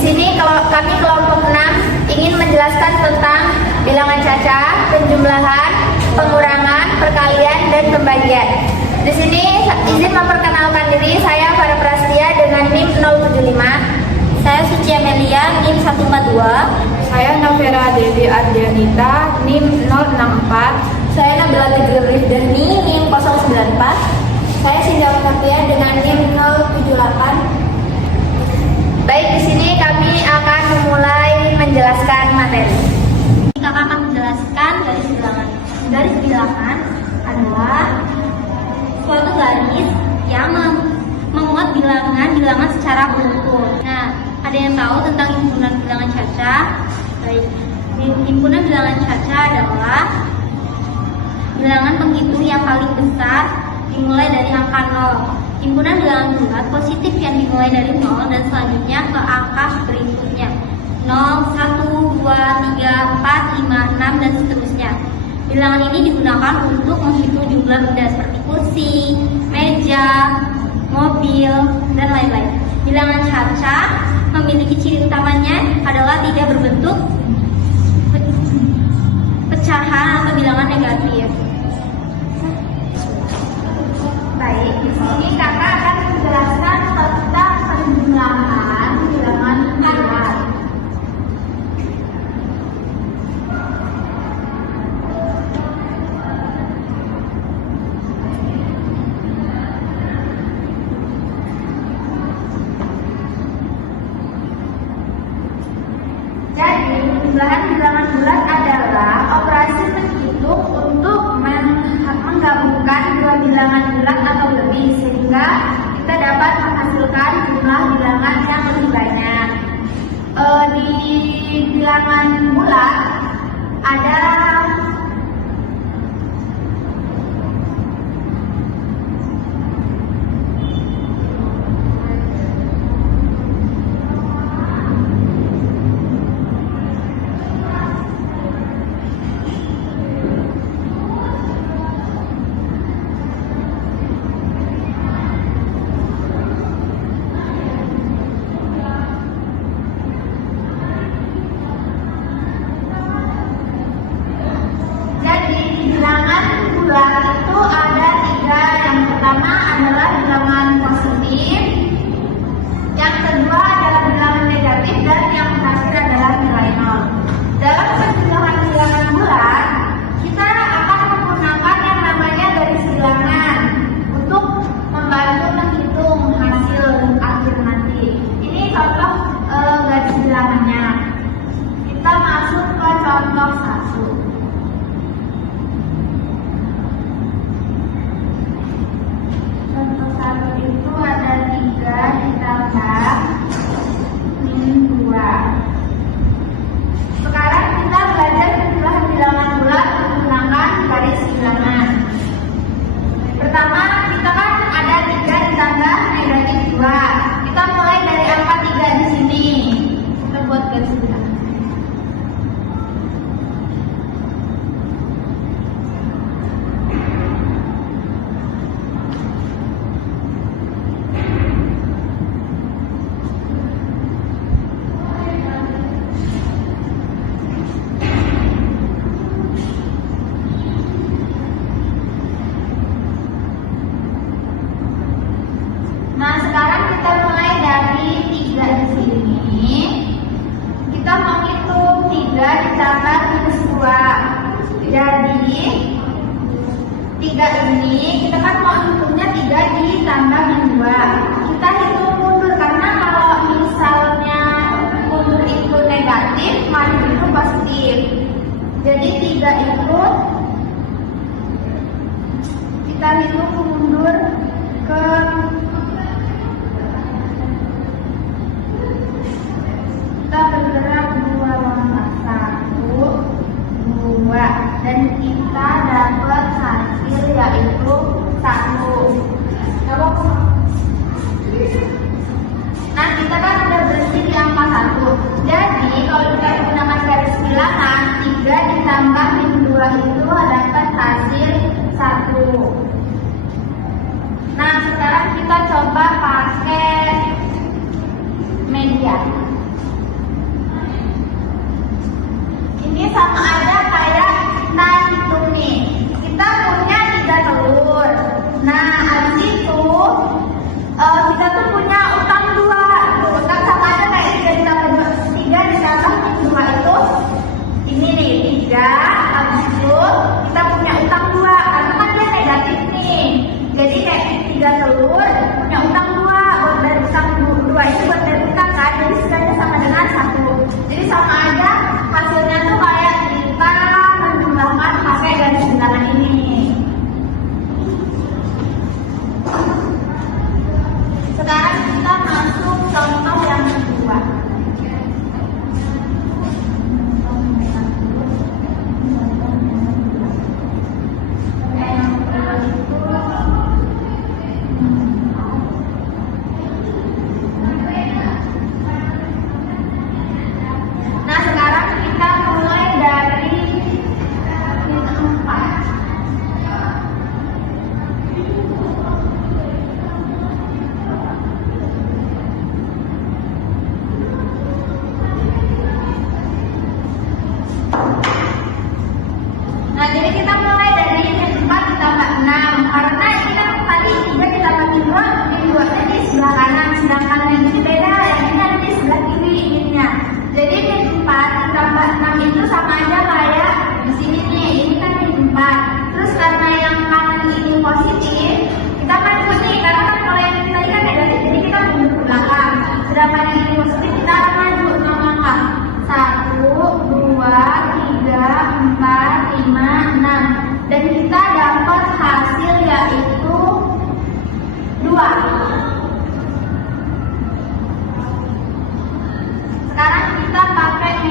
sini kami kelompok 6 ingin menjelaskan tentang bilangan caca, penjumlahan, pengurangan, perkalian, dan pembagian. Di sini izin memperkenalkan diri, saya Farah Prastia dengan NIM 075. Saya Suci Amelia, NIM 142. Saya Novera Dewi Ardianita, NIM 064. Saya Nabila Tidil Rifdani, NIM 094. Saya Sindawa Tapia dengan NIM 078. Baik, di sini kami akan memulai menjelaskan materi. Kita akan menjelaskan garis bilangan. Garis bilangan adalah suatu garis yang memuat bilangan secara berukur. Nah, ada yang tahu tentang himpunan bilangan caca? Baik, himpunan bilangan caca adalah bilangan penghitung yang paling besar dimulai dari angka 0. Himpunan bilangan bulat positif yang dimulai dari 0 dan selanjutnya ke angka berikutnya 0, 1, 2, 3, 4, 5, 6 dan seterusnya. Bilangan ini digunakan untuk menghitung jumlah benda seperti kursi, meja, mobil, dan lain-lain. Bilangan caca memiliki ciri utamanya adalah tidak berbentuk pecahan atau bilangan negatif. Baik, di sini kakak akan menjelaskan tentang penjumlahan bilangan bulat. Jadi, penjumlahan bilangan bulat adalah operasi menghitung untuk menggabungkan dua bilangan bulat atau lebih sehingga kita dapat menghasilkan jumlah bilangan yang lebih banyak. Di bilangan bulat ada Jadi 3 ini kita kan mau hitungnya 3 ditambah dengan 2. Kita hitung mundur karena kalau misalnya mundur itu negatif, maju itu positif. Jadi 3 itu kita hitung mundur ke kita bergerak 2 langkah, 1, 2, dan kita dapat hasil yaitu 1. Nah, kita kan udah berhenti di angka 1. Jadi kalau kita menggunakan garis bilangan, 3 ditambah min 2 itu dapat hasil 1. Nah, sekarang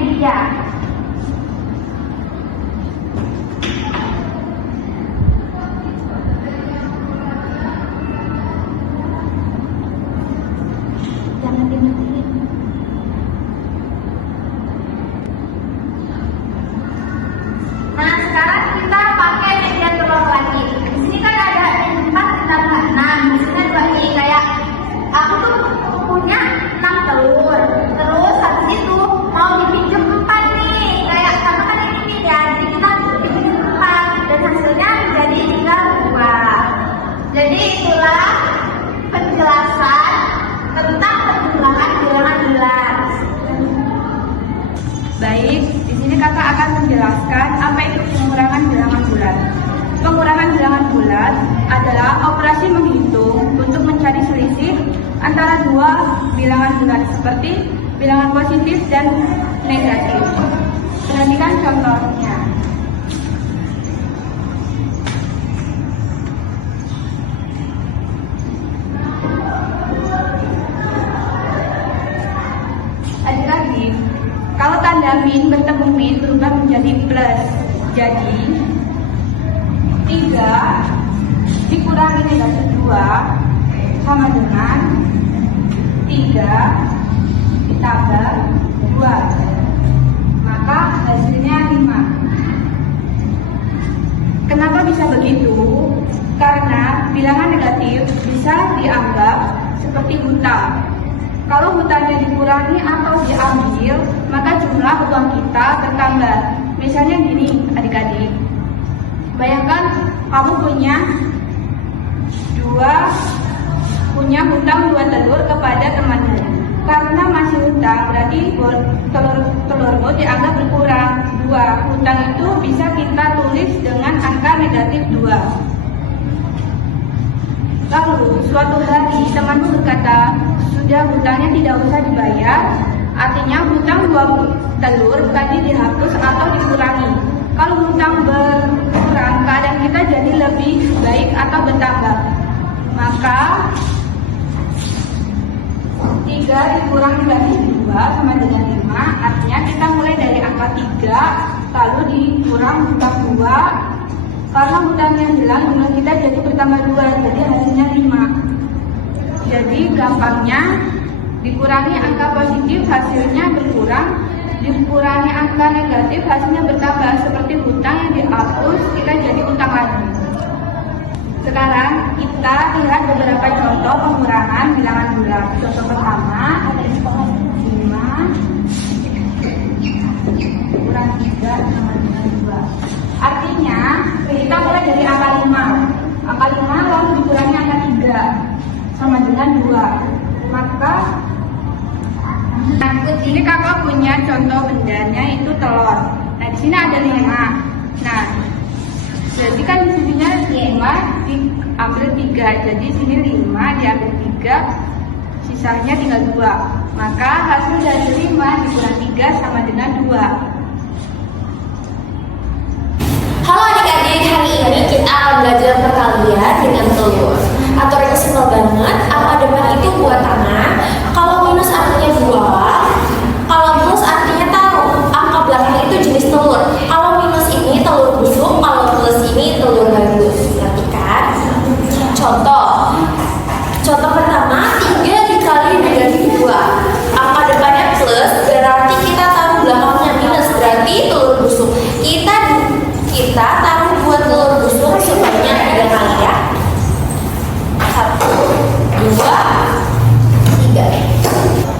media. Jangan dimatiin. Nah, sekarang kita pakai media telur lagi. Di sini kan ada 4 ditambah 6. Di sini 2i. Kayak aku tuh punya 6 telur. Terus habis itu mau dipinjam 4 nih. Kayak karena kan ini media, jadi kita dipinjam 4 dan hasilnya menjadi tinggal 2. Jadi itulah penjelasan tentang perjumlahan bilangan bulat. Baik, di sini kakak akan menjelaskan apa itu pengurangan bilangan bulat. Pengurangan bilangan bulat adalah operasi menghitung untuk mencari selisih antara dua bilangan bulat seperti bilangan positif dan negatif. Perhatikan contohnya. Adik-adik, kalau tanda min bertemu min berubah menjadi plus. Jadi 3 dikurangi negatif 2 sama dengan 3 ditambah 2. Maka hasilnya 5. Kenapa bisa begitu? Karena bilangan negatif bisa dianggap seperti hutang. Kalau hutangnya dikurangi atau diambil, maka jumlah uang kita bertambah. Misalnya gini, adik-adik. Bayangkan kamu punya hutang 2 telur kepada temanmu. Karena masih hutang, berarti telurmu dianggap berkurang 2. Hutang itu bisa kita tulis dengan angka negatif 2. Lalu suatu hari temanmu berkata, sudah hutangnya tidak usah dibayar, artinya hutang 2 telur tadi dihapus atau dikurangi. Kalau hutang berkurang, keadaan kita jadi lebih baik atau bertambah. Maka 3 dikurangi dari 2 sama dengan 5, artinya kita mulai dari angka 3, lalu dikurang hutang 2. Karena hutangnya hilang, jumlah kita jadi bertambah 2, jadi hasilnya 5. Jadi gampangnya dikurangi angka positif hasilnya berkurang, dikurangi angka negatif hasilnya bertambah. Seperti hutang yang dihapus, kita jadi hutang lagi. Sekarang kita lihat beberapa contoh pengurangan bilangan bulat. Contoh pertama, 5 kurang 3 sama dengan 2. Artinya kita mulai dari angka 5. Angka 5 lalu dikurangi angka 3 sama dengan 2. Maka ini kakak punya contoh bendanya itu telur. Nah, di sini ada 5. Nah, jadi kan di sininya 5 diambil 3. Jadi di sini 5 diambil 3, sisanya tinggal 2. Maka hasil dari 5 dikurang 3 sama dengan 2. Halo adik-adik, hari ini kita akan belajar perkalian dengan telur. Aturannya simpel banget, angka depan itu buat tangan, kalau minus artinya buat, kalau plus artinya taruh. Angka belakang itu jenis telur. Kalau minus ini telur busuk, kalau plus ini telur bagus. Perhatikan. Contoh pertama, 3 dikali negatif 2. Angka depannya plus, berarti kita taruh belakangnya minus, berarti telur busuk. Kita taruh 2 telur busuk sebanyak 3 kali ya. 1, 2, 3.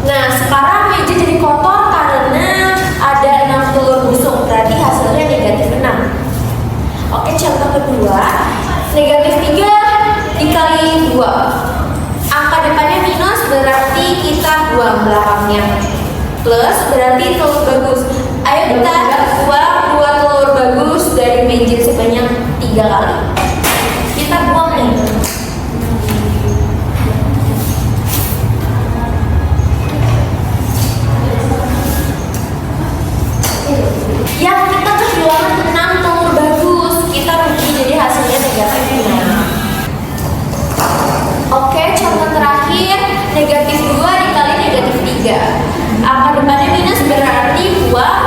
Nah, sekarang meja jadi kotor karena ada 6 telur busuk, berarti hasilnya negatif 6. Oke, contoh kedua, negatif 3 dikali 2. Angka depannya minus, berarti kita buang belakangnya. Plus berarti telur bagus. Ayo kita buang 2 telur bagus dari meja sebanyak 3 kali. Kita buang nih. Ya, kita kehilangan 6 telur bagus. Kita rugi, jadi hasilnya negatif 6. Oke, contoh terakhir, negatif 2 dikali negatif 3. Angka depannya minus berarti buang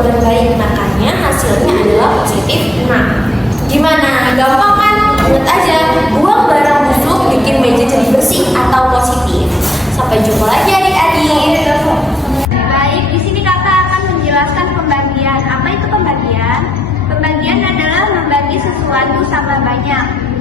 perbuatan baik, makanya hasilnya adalah positif 6. Gimana? Gampang kan? Ingat aja, buang barang busuk bikin meja jadi bersih atau positif. Sampai jumpa lagi adik-adik. Baik, di sini kakak akan menjelaskan pembagian. Apa itu pembagian? Pembagian adalah membagi sesuatu sama banyak.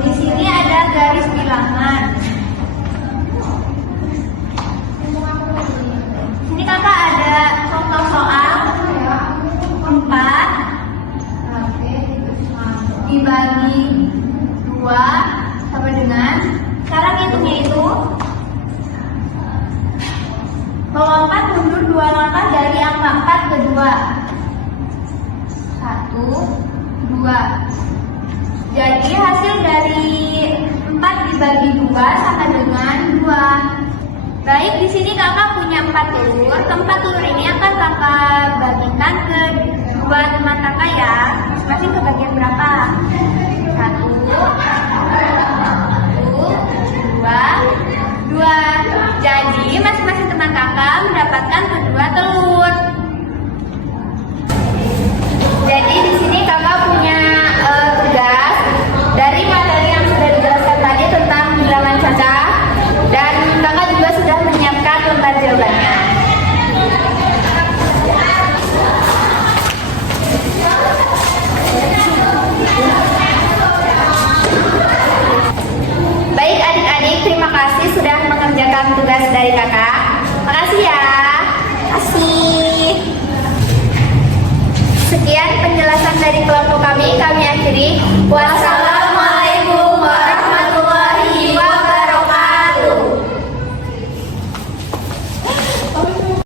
Di sini ada garis bilangan. Ini kakak ada contoh soal 4 dibagi 2 sama dengan, sekarang hitungnya itu melompat mundur 2 langkah dari angka 4 ke 2. 1, 2. Jadi hasil dari 4 dibagi 2 sama dengan 2. Baik, di sini kakak punya 4 telur. Keempat telur ini akan kakak bagikan ke 2 teman kakak ya. Masing ke bagian berapa? 1, 2. Jadi masing-masing teman kakak mendapatkan kedua telur. Jadi di sini kakak punya tugas dari materi yang sudah dijelaskan tadi tentang bilangan cacah, dan kakak juga sudah menyiapkan lembar jawabannya. Baik adik-adik, terima kasih sudah mengerjakan tugas dari kakak. Makasih ya. Kasih. Sekian penjelasan dari kelompok kami akhiri. Wassalamualaikum.